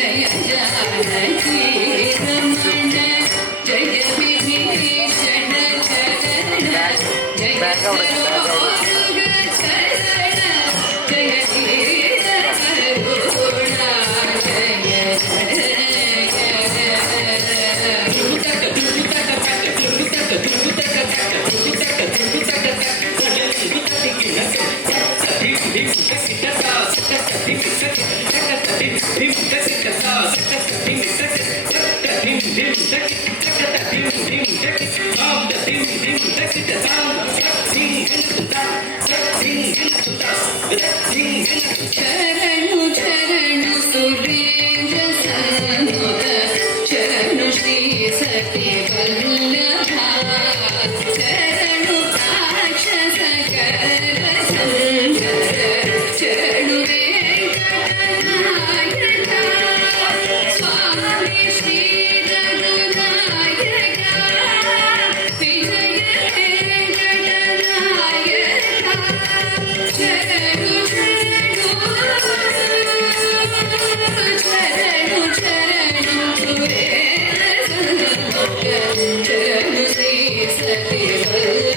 जय जानकी रमण जय विभीषण चरण जय सर्वलोक शरण जय वीर करुणा शरणु शरणु सुरेन्द्र सन्नुत शरणु श्री सती वल्लभा शरणु राक्षस कर संगर शरणु वेंकटनायका स्वामी श्री रघुनायका विजय वेंकटनायका शरणु शरणु श्री सती